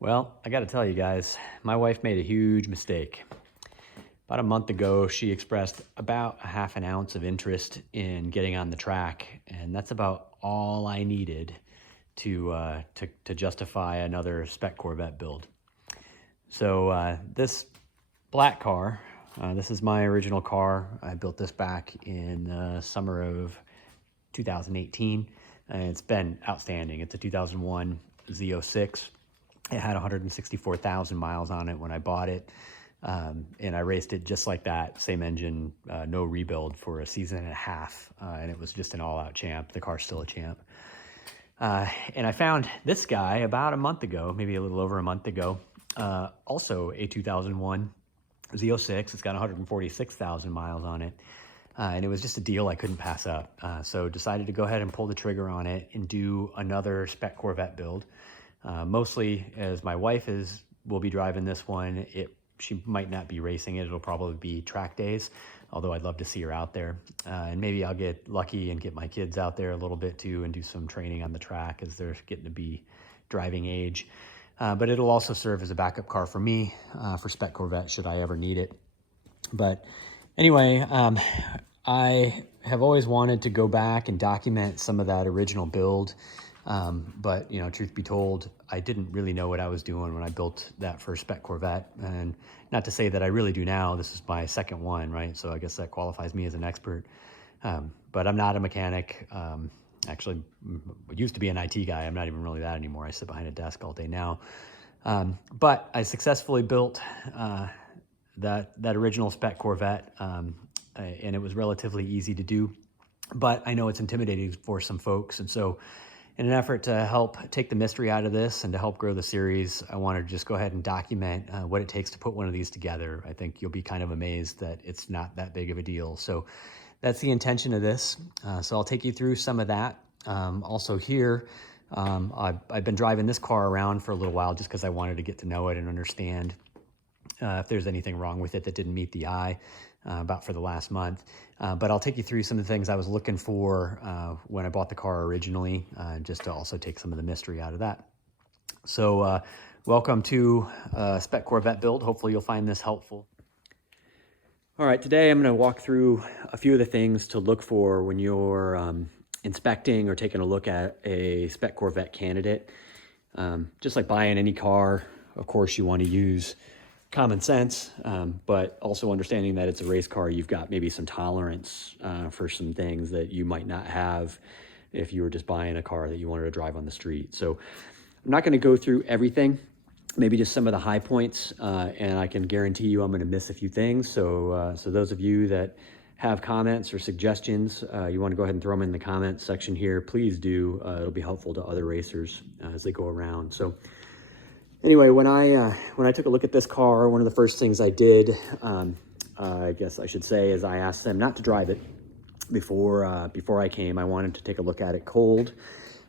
Well, I got to tell you guys, my wife made a huge mistake. About a month ago, she expressed about a half an ounce of interest in getting on the track, and that's about all I needed to justify another Spec Corvette build. So this black car, this is my original car. I built this back in the summer of 2018, and it's been outstanding. It's a 2001 Z06. It had 164,000 miles on it when I bought it. And I raced it just like that, same engine, no rebuild for a season and a half. And it was just an all-out champ. The car's still a champ. And I found this guy about a month ago, maybe a little over a month ago, also a 2001 Z06. It's got 146,000 miles on it. And it was just a deal I couldn't pass up. So decided to go ahead and pull the trigger on it and do another Spec Corvette build. Mostly as my wife will be driving this one. She might not be racing it. It'll probably be track days, although I'd love to see her out there. And maybe I'll get lucky and get my kids out there a little bit too and do some training on the track as they're getting to be driving age. But it'll also serve as a backup car for me for Spec Corvette should I ever need it. But anyway, I have always wanted to go back and document some of that original build. But you know, truth be told, I didn't really know what I was doing when I built that first Spec Corvette. And not to say that I really do now. This is my second one, right? So I guess that qualifies me as an expert. But I'm not a mechanic. Actually, used to be an IT guy. I'm not even really that anymore. I sit behind a desk all day now. But I successfully built that original Spec Corvette, and it was relatively easy to do. But I know it's intimidating for some folks, and so in an effort to help take the mystery out of this and to help grow the series, I wanted to just go ahead and document what it takes to put one of these together. I think you'll be kind of amazed that it's not that big of a deal. So that's the intention of this. So I'll take you through some of that. Also here, I've been driving this car around for a little while just because I wanted to get to know it and understand if there's anything wrong with it that didn't meet the eye. About for the last month. But I'll take you through some of the things I was looking for when I bought the car originally, just to also take some of the mystery out of that. So welcome to Spec Corvette build. Hopefully you'll find this helpful. All right, today I'm going to walk through a few of the things to look for when you're inspecting or taking a look at a Spec Corvette candidate. Just like buying any car, of course you want to use common sense, but also understanding that it's a race car, you've got maybe some tolerance for some things that you might not have if you were just buying a car that you wanted to drive on the street. So I'm not going to go through everything, maybe just some of the high points, and I can guarantee you I'm going to miss a few things. So those of you that have comments or suggestions, you want to go ahead and throw them in the comments section here, please do. It'll be helpful to other racers as they go around. So anyway, when I took a look at this car, one of the first things I did, I guess I should say, is I asked them not to drive it before I came. I wanted to take a look at it cold.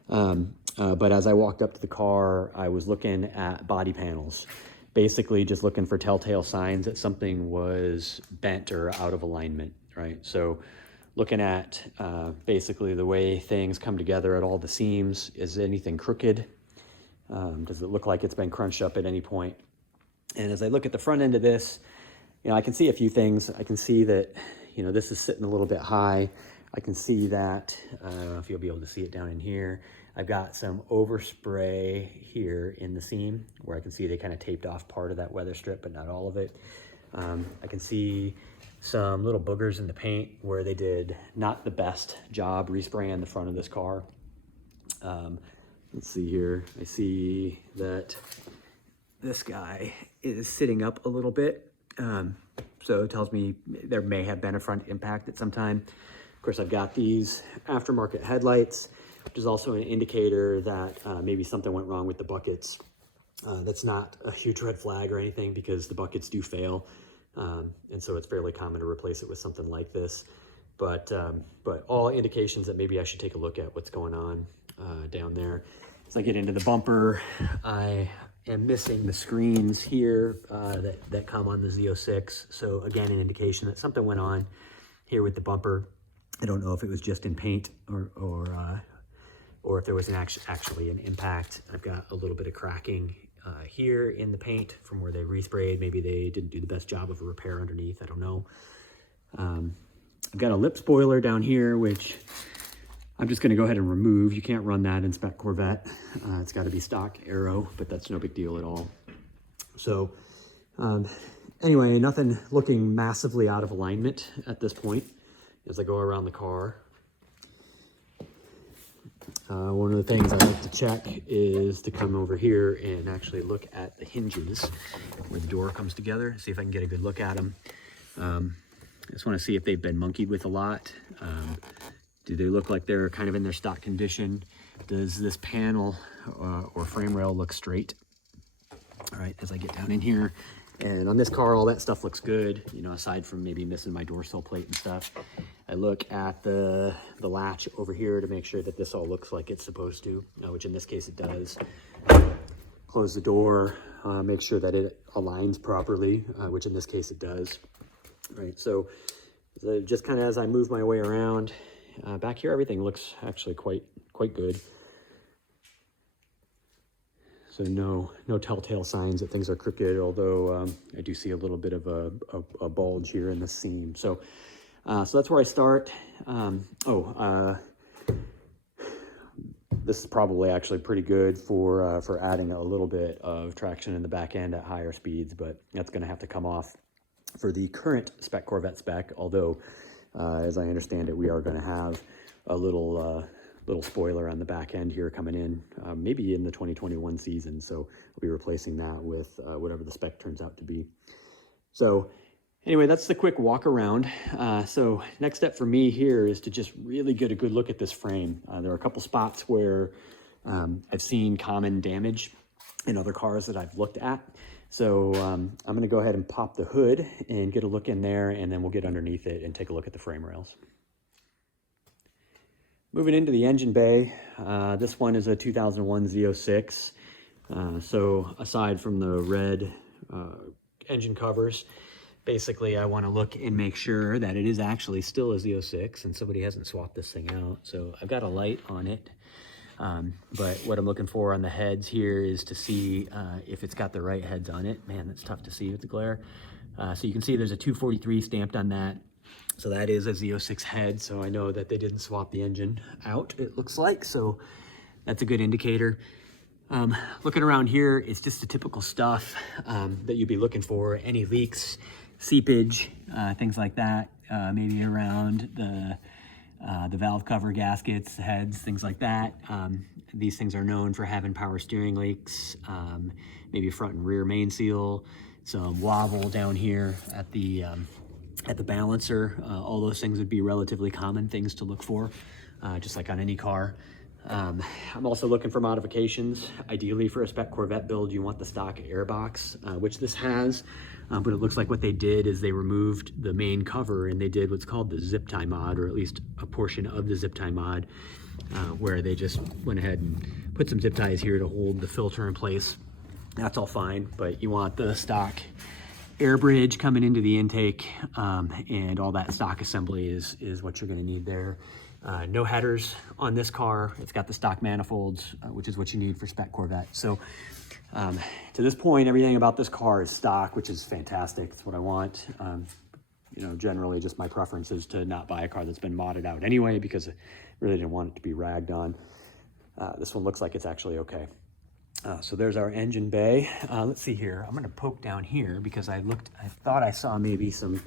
But as I walked up to the car, I was looking at body panels, basically just looking for telltale signs that something was bent or out of alignment, right? So looking at basically the way things come together at all the seams. Is anything crooked? Does it look like it's been crunched up at any point? And as I look at the front end of this, you know, I can see a few things. I can see that, you know, this is sitting a little bit high. I can see that, I don't know if you'll be able to see it down in here. I've got some overspray here in the seam where I can see they kind of taped off part of that weather strip, but not all of it. I can see some little boogers in the paint where they did not the best job respraying the front of this car. Let's see here. I see that this guy is sitting up a little bit. So it tells me there may have been a front impact at some time. Of course, I've got these aftermarket headlights, which is also an indicator that maybe something went wrong with the buckets. That's not a huge red flag or anything because the buckets do fail. And so it's fairly common to replace it with something like this. But all indications that maybe I should take a look at what's going on down there. As I get into the bumper, I am missing the screens here that come on the Z06. So again, an indication that something went on here with the bumper. I don't know if it was just in paint or if there was actually an impact. I've got a little bit of cracking here in the paint from where they resprayed. Maybe they didn't do the best job of a repair underneath, I don't know. I've got a lip spoiler down here, which I'm just gonna go ahead and remove. You can't run that in Spec Corvette. It's gotta be stock Aero, but that's no big deal at all. So anyway, nothing looking massively out of alignment at this point as I go around the car. One of the things I like to check is to come over here and actually look at the hinges where the door comes together, see if I can get a good look at them. I just want to see if they've been monkeyed with a lot. Do they look like they're kind of in their stock condition? Does this panel or frame rail look straight? All right, as I get down in here, and on this car, all that stuff looks good, you know, aside from maybe missing my door sill plate and stuff. I look at the latch over here to make sure that this all looks like it's supposed to, which in this case it does. Close the door, make sure that it aligns properly, which in this case it does. Right, so just kind of as I move my way around, back here everything looks actually quite good. So no telltale signs that things are crooked, although I do see a little bit of a bulge here in the seam. So that's where I start. This is probably actually pretty good for adding a little bit of traction in the back end at higher speeds, but that's going to have to come off for the current Spec Corvette spec, although as I understand it, we are going to have a little spoiler on the back end here coming in, maybe in the 2021 season. So I'll be replacing that with whatever the spec turns out to be. So anyway, that's the quick walk around. So next step for me here is to just really get a good look at this frame. There are a couple spots where I've seen common damage in other cars that I've looked at. So I'm going to go ahead and pop the hood and get a look in there, and then we'll get underneath it and take a look at the frame rails. Moving into the engine bay, this one is a 2001 Z06. So aside from the red engine covers, basically I want to look and make sure that it is actually still a Z06 and somebody hasn't swapped this thing out. So I've got a light on it, but what I'm looking for on the heads here is to see if it's got the right heads on it. Man, that's tough to see with the glare. So you can see there's a 243 stamped on that. So that is a Z06 head, so I know that they didn't swap the engine out, it looks like, so that's a good indicator. Looking around here, it's just the typical stuff that you'd be looking for. Any leaks, seepage, things like that, maybe around the valve cover gaskets, heads, things like that. These things are known for having power steering leaks, maybe front and rear main seal, some wobble down here at the balancer. All those things would be relatively common things to look for, just like on any car. I'm also looking for modifications. Ideally for a Spec Corvette build, you want the stock airbox, which this has, but it looks like what they did is they removed the main cover and they did what's called the zip tie mod, or at least a portion of the zip tie mod, where they just went ahead and put some zip ties here to hold the filter in place. That's all fine, but you want the stock air bridge coming into the intake, and all that stock assembly is what you're going to need there. No headers on this car. It's got the stock manifolds, which is what you need for Spec Corvette. So to this point, everything about this car is stock, which is fantastic. It's what I want. You know, generally just my preference is to not buy a car that's been modded out anyway, because I really didn't want it to be ragged on. This one looks like it's actually okay. So there's our engine bay. Let's see here. I'm going to poke down here because I thought I saw maybe some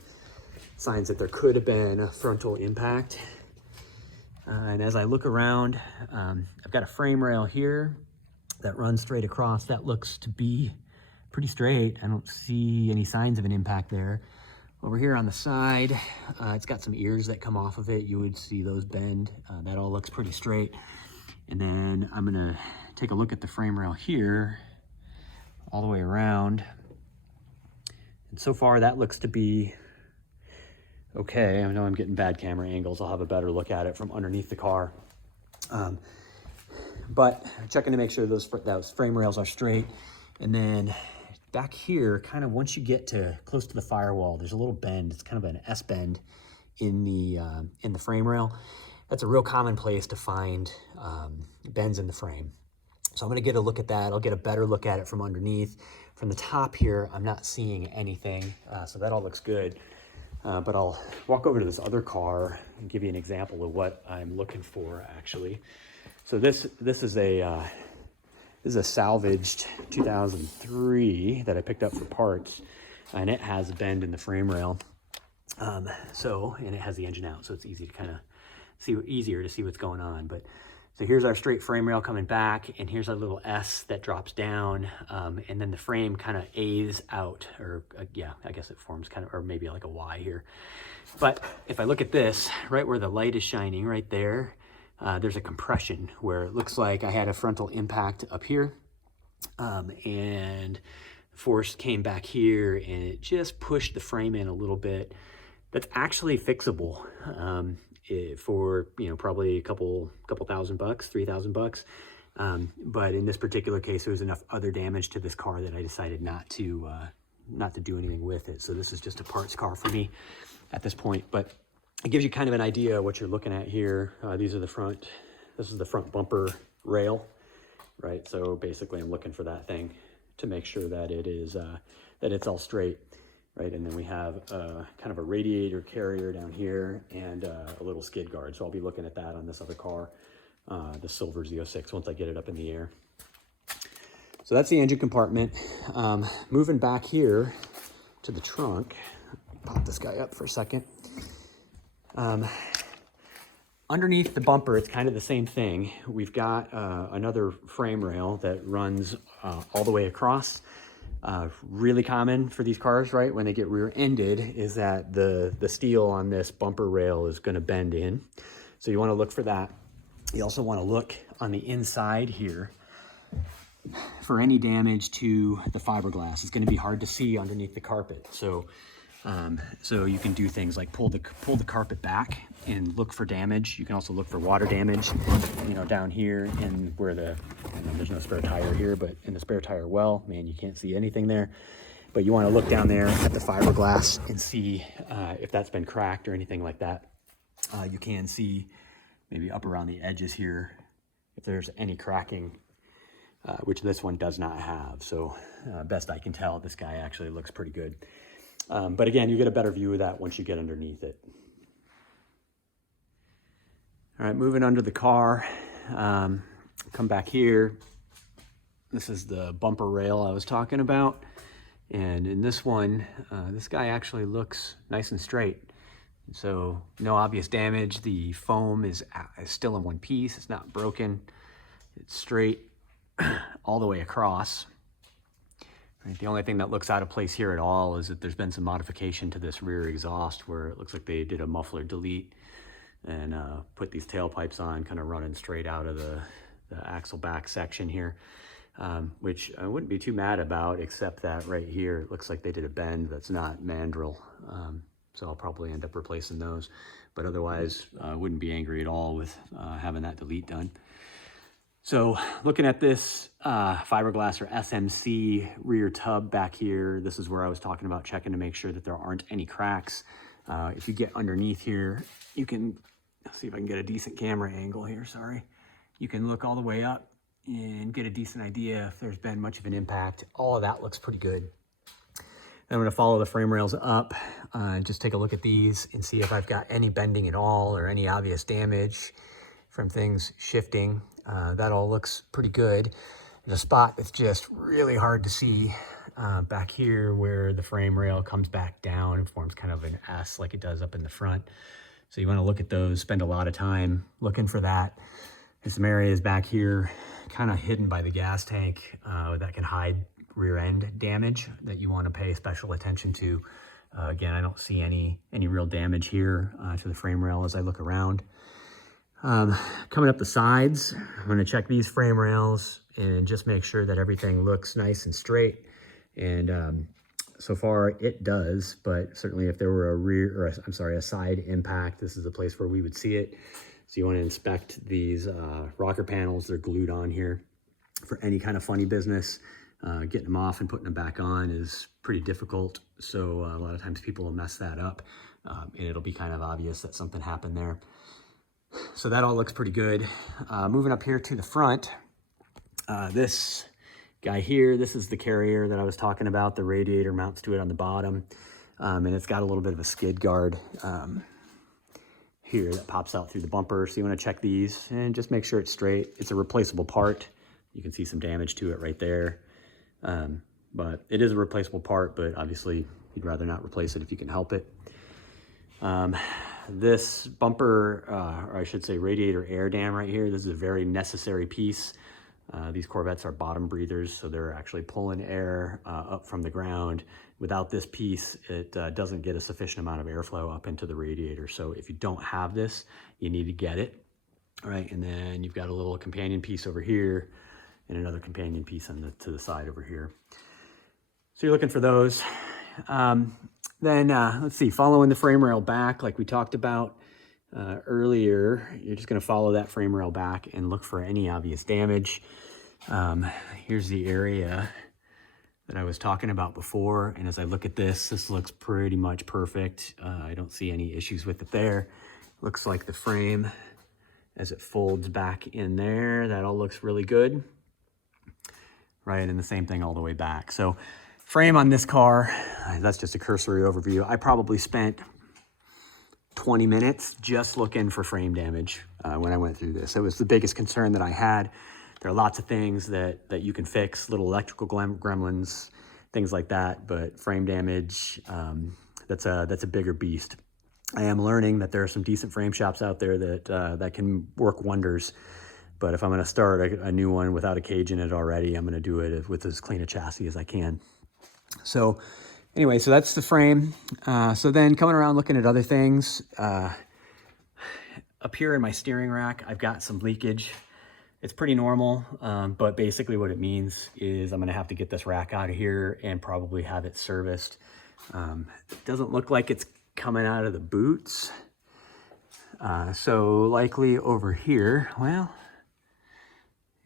signs that there could have been a frontal impact. And as I look around, I've got a frame rail here that runs straight across. That looks to be pretty straight. I don't see any signs of an impact there. Over here on the side, it's got some ears that come off of it. You would see those bend. That all looks pretty straight. And then I'm going to take a look at the frame rail here all the way around, and so far that looks to be okay. I know I'm getting bad camera angles. I'll have a better look at it from underneath the car, but checking to make sure those frame rails are straight. And then back here, kind of once you get to close to the firewall, there's a little bend. It's kind of an S bend in the frame rail. That's a real common place to find bends in the frame. So I'm gonna get a look at that. I'll get a better look at it from underneath. From the top here, I'm not seeing anything, so that all looks good. But I'll walk over to this other car and give you an example of what I'm looking for, actually. So this is a salvaged 2003 that I picked up for parts, and it has a bend in the frame rail. And it has the engine out, so it's easy to kind of easier to see what's going on. But so here's our straight frame rail coming back, and here's our little S that drops down, and then the frame kind of A's out, or yeah, I guess it forms kind of, or maybe like a Y here. But if I look at this, right where the light is shining, right there, there's a compression where it looks like I had a frontal impact up here, and force came back here, and it just pushed the frame in a little bit. That's actually fixable. For, you know, probably a couple $1,000, $3,000. But in this particular case, there was enough other damage to this car that I decided not to do anything with it. So this is just a parts car for me at this point, but it gives you kind of an idea of what you're looking at here. This is the front bumper rail, right? So basically I'm looking for that thing to make sure that it is, that it's all straight. Right, and then we have kind of a radiator carrier down here and a little skid guard. So I'll be looking at that on this other car, the silver Z06, once I get it up in the air. So that's the engine compartment. Moving back here to the trunk, pop this guy up for a second. Underneath the bumper, it's kind of the same thing. We've got another frame rail that runs all the way across. Really common for these cars, right, when they get rear-ended, is that the steel on this bumper rail is going to bend in. So you want to look for that. You also want to look on the inside here for any damage to the fiberglass. It's going to be hard to see underneath the carpet. So you can do things like pull the carpet back and look for damage. You can also look for water damage, you know, down here in where there's no spare tire here, but in the spare tire well, man, you can't see anything there. But you want to look down there at the fiberglass and see if that's been cracked or anything like that. You can see maybe up around the edges here if there's any cracking, which this one does not have. So best I can tell, this guy actually looks pretty good. But again, you get a better view of that once you get underneath it. All right, moving under the car, come back here. This is the bumper rail I was talking about. And in this one, this guy actually looks nice and straight. So no obvious damage. The foam is still in one piece. It's not broken. It's straight all the way across. Right, the only thing that looks out of place here at all is that there's been some modification to this rear exhaust where it looks like they did a muffler delete and put these tailpipes on, kind of running straight out of the axle back section here, which I wouldn't be too mad about, except that right here, it looks like they did a bend that's not mandrel. So I'll probably end up replacing those, but otherwise I wouldn't be angry at all with having that delete done. So looking at this fiberglass or SMC rear tub back here, this is where I was talking about checking to make sure that there aren't any cracks. If you get underneath here, you can see if I can get a decent camera angle here, sorry. You can look all the way up and get a decent idea if there's been much of an impact. All of that looks pretty good. I'm gonna follow the frame rails up and just take a look at these and see if I've got any bending at all or any obvious damage from things shifting. That all looks pretty good. There's a spot that's just really hard to see back here where the frame rail comes back down and forms kind of an S like it does up in the front. So you want to look at those, spend a lot of time looking for that. There's some areas back here kind of hidden by the gas tank that can hide rear end damage that you want to pay special attention to. Again, I don't see any real damage here to the frame rail as I look around. Coming up the sides, I'm going to check these frame rails and just make sure that everything looks nice and straight. And so far it does, but certainly if there were a side impact, this is the place where we would see it. So you want to inspect these rocker panels. They're glued on here for any kind of funny business. Getting them off and putting them back on is pretty difficult. So a lot of times people will mess that up and it'll be kind of obvious that something happened there. So that all looks pretty good. Moving up here to the front, This guy here, this is the carrier that I was talking about. The radiator mounts to it on the bottom, and it's got a little bit of a skid guard here that pops out through the bumper. So you want to check these and just make sure it's straight. It's a replaceable part. You can see some damage to it right there. But it is a replaceable part, but obviously you'd rather not replace it if you can help it. This bumper, or I should say radiator air dam right here, this is a very necessary piece. These Corvettes are bottom breathers, so they're actually pulling air up from the ground. Without this piece, it doesn't get a sufficient amount of airflow up into the radiator. So if you don't have this, you need to get it. All right, and then you've got a little companion piece over here and another companion piece on to the side over here. So you're looking for those. Then let's see, following the frame rail back, like we talked about earlier, you're just going to follow that frame rail back and look for any obvious damage. Here's the area that I was talking about before, and as I look at this looks pretty much perfect. I don't see any issues with it there. Looks like the frame, as it folds back in there, that all looks really good. Right, and the same thing all the way back. So frame on this car, that's just a cursory overview. I probably spent 20 minutes just looking for frame damage when I went through this. It was the biggest concern that I had. There are lots of things that you can fix, little electrical gremlins, things like that, but frame damage, that's a bigger beast. I am learning that there are some decent frame shops out there that can work wonders. But if I'm gonna start a new one without a cage in it already, I'm gonna do it with as clean a chassis as I can. So anyway, so that's the frame. So then coming around looking at other things, up here in my steering rack, I've got some leakage. It's pretty normal, but basically what it means is I'm gonna have to get this rack out of here and probably have it serviced. It doesn't look like it's coming out of the boots. So likely over here, well,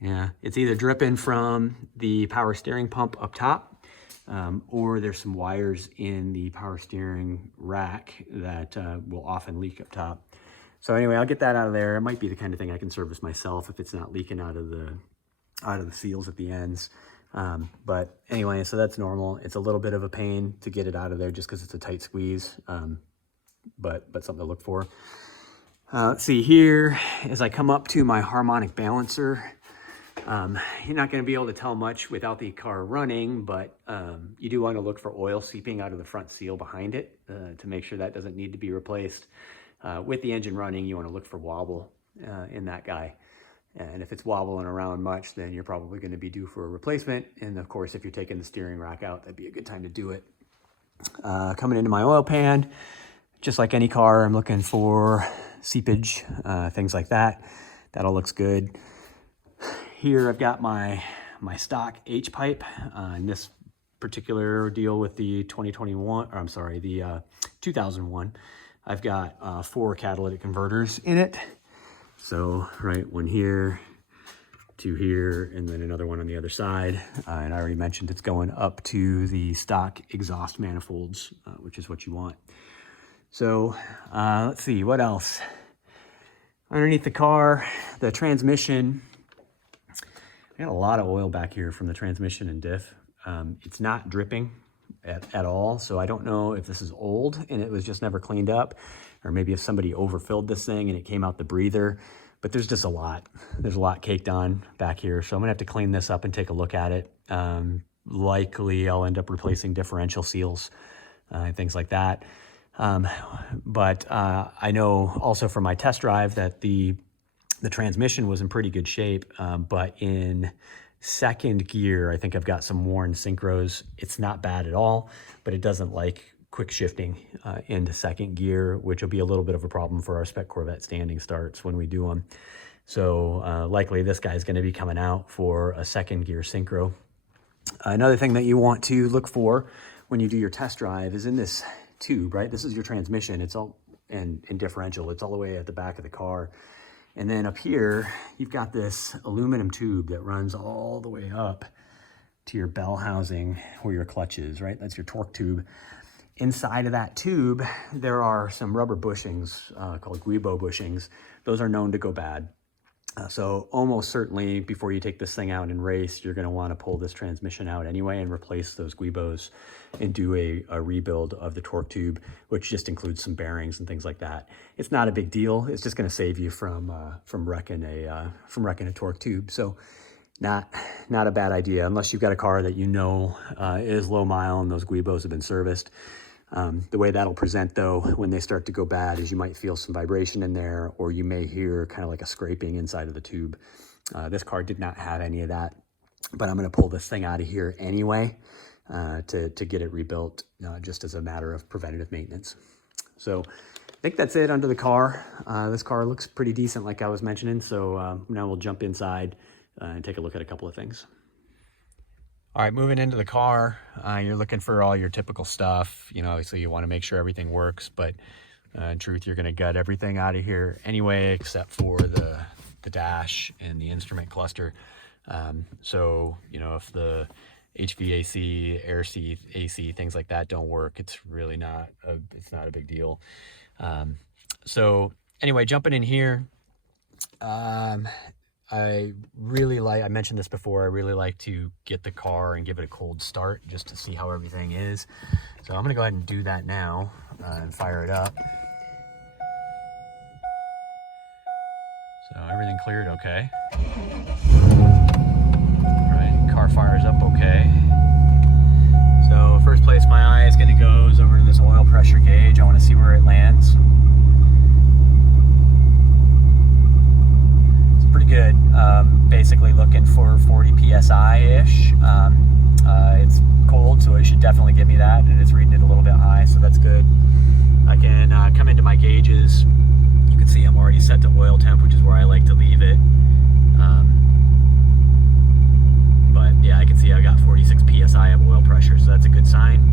yeah, it's either dripping from the power steering pump up top, or there's some wires in the power steering rack that will often leak up top. So anyway, I'll get that out of there. It might be the kind of thing I can service myself if it's not leaking out of the seals at the ends. But anyway, so that's normal. It's a little bit of a pain to get it out of there just because it's a tight squeeze, but something to look for. Let's see here, as I come up to my harmonic balancer, you're not going to be able to tell much without the car running, but you do want to look for oil seeping out of the front seal behind it to make sure that doesn't need to be replaced. With the engine running, you want to look for wobble in that guy. And if it's wobbling around much, then you're probably going to be due for a replacement. And of course, if you're taking the steering rack out, that'd be a good time to do it. Coming into my oil pan, just like any car, I'm looking for seepage, things like that. That all looks good. Here I've got my stock H-pipe. In this particular deal with the 2001, I've got 4 catalytic converters in it. So, right, one here, 2 here, and then another one on the other side. And I already mentioned it's going up to the stock exhaust manifolds, which is what you want. So, let's see, what else? Underneath the car, the transmission, I got a lot of oil back here from the transmission and diff. It's not dripping at all, so I don't know if this is old and it was just never cleaned up, or maybe if somebody overfilled this thing and it came out the breather, but there's just a lot. There's a lot caked on back here, so I'm gonna have to clean this up and take a look at it. Likely I'll end up replacing differential seals and things like that. But I know also from my test drive that the transmission was in pretty good shape, but in second gear, I think I've got some worn synchros. It's not bad at all, but it doesn't like quick shifting into second gear, which will be a little bit of a problem for our Spec Corvette standing starts when we do them. So likely this guy's going to be coming out for a second gear synchro. Another thing that you want to look for when you do your test drive is in this tube, right? This is your transmission. It's all in differential. It's all the way at the back of the car. And then up here, you've got this aluminum tube that runs all the way up to your bell housing where your clutch is, right? That's your torque tube. Inside of that tube, there are some rubber bushings called Guibo bushings. Those are known to go bad. So almost certainly before you take this thing out and race, you're going to want to pull this transmission out anyway and replace those guibos and do a rebuild of the torque tube, which just includes some bearings and things like that. It's not a big deal. It's just going to save you from wrecking a torque tube. So not a bad idea unless you've got a car that you know is low mile and those guibos have been serviced. The way that'll present though, when they start to go bad, is you might feel some vibration in there, or you may hear kind of like a scraping inside of the tube. This car did not have any of that, but I'm going to pull this thing out of here anyway to get it rebuilt just as a matter of preventative maintenance. So I think that's it under the car. This car looks pretty decent like I was mentioning. So now we'll jump inside and take a look at a couple of things. All right, moving into the car, you're looking for all your typical stuff. You know, obviously you want to make sure everything works, but in truth, you're going to gut everything out of here anyway, except for the dash and the instrument cluster. So, you know, if the HVAC, air seat, AC, things like that don't work, it's really not a big deal. So anyway, jumping in here, I mentioned this before, I really like to get the car and give it a cold start just to see how everything is. So I'm going to go ahead and do that now and fire it up. So everything cleared okay. All right, car fires up okay. So first place my eye is going to go is over to this oil pressure gauge. I want to see where it lands. Pretty good. Basically looking for 40 psi-ish. It's cold, so it should definitely give me that, and it's reading it a little bit high, so that's good. I can come into my gauges. You can see I'm already set to oil temp, which is where I like to leave it. But yeah, I can see I got 46 psi of oil pressure, so that's a good sign.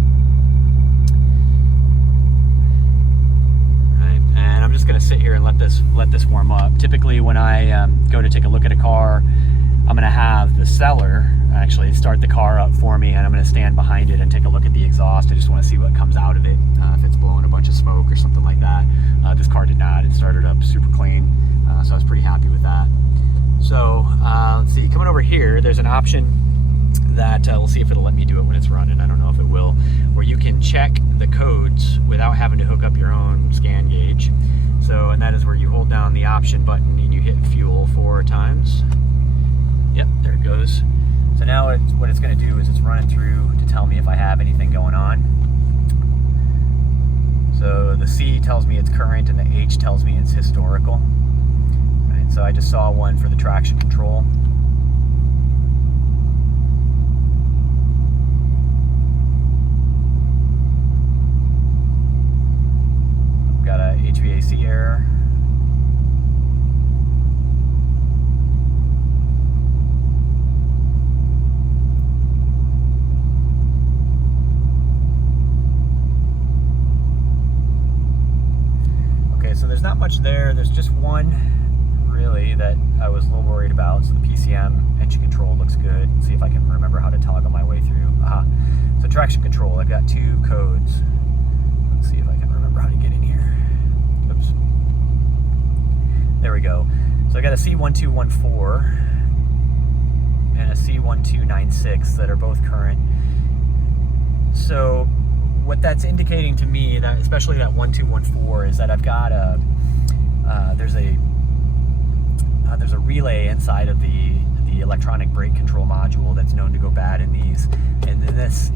And I'm just going to sit here and let this warm up. Typically when I go to take a look at a car, I'm going to have the seller actually start the car up for me, and I'm going to stand behind it and take a look at the exhaust. I just want to see what comes out of it, if it's blowing a bunch of smoke or something like that. This car did not. It started up super clean, so I was pretty happy with that. So let's see, coming over here, there's an option that we'll see if it'll let me do it when it's running. I don't know if it will, where you can check the codes without having to hook up your own scan gauge. So, and that is where you hold down the option button and you hit fuel 4 times. Yep, there it goes. So now what it's going to do is it's running through to tell me if I have anything going on. So the C tells me it's current and the H tells me it's historical. All right, so I just saw one for the traction control. Got a HVAC error. Okay, so there's not much there. There's just one really that I was a little worried about. So the PCM engine control looks good. Let's see if I can remember how to toggle my way through. Aha. So traction control, I've got 2 codes. Let's see if I can remember how to get in here. Oops. There we go. So I got a C1214 and a C1296 that are both current. So what that's indicating to me, that especially that 1214, is that I've got there's a relay inside of the electronic brake control module that's known to go bad in these. And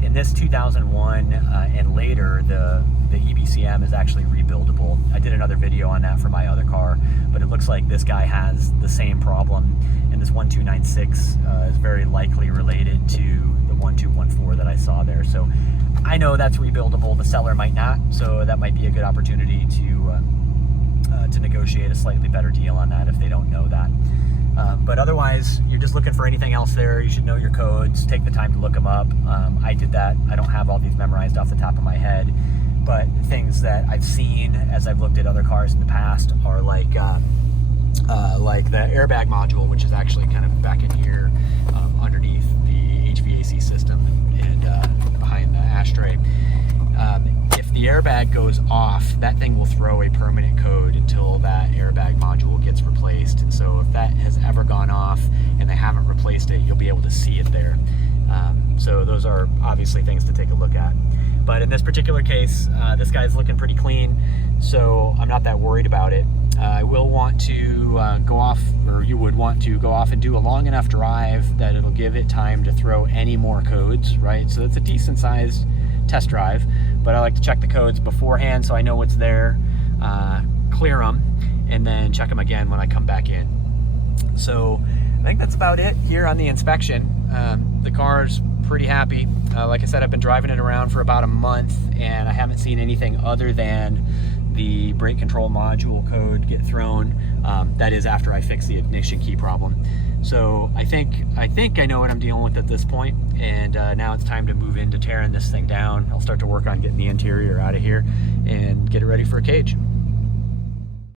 in this 2001 and later, the EBCM is actually rebuildable. I did another video on that for my other car, but it looks like this guy has the same problem, and this 1296 is very likely related to the 1214 that I saw there. So I know that's rebuildable. The seller might not, so that might be a good opportunity to negotiate a slightly better deal on that if they don't know that. But otherwise, you're just looking for anything else there. You should know your codes, take the time to look them up. I did that. I don't have all these memorized off the top of my head, but things that I've seen as I've looked at other cars in the past are like the airbag module, which is actually kind of back in here underneath the HVAC system and behind the ashtray. If the airbag airbag goes off, that thing will throw a permanent code until that airbag module gets replaced. And so if that has ever gone off and they haven't replaced it, you'll be able to see it there. So those are obviously things to take a look at. But in this particular case, this guy's looking pretty clean, so I'm not that worried about it. I will want to go off, or you would want to go off and do a long enough drive that it'll give it time to throw any more codes, right? So it's a decent sized test drive, but I like to check the codes beforehand so I know what's there, clear them, and then check them again when I come back in. So I think that's about it here on the inspection. The car's pretty happy. Like I said, I've been driving it around for about a month and I haven't seen anything other than the brake control module code get thrown. That is after I fix the ignition key problem. So I think I know what I'm dealing with at this point, and now it's time to move into tearing this thing down. I'll start to work on getting the interior out of here and get it ready for a cage.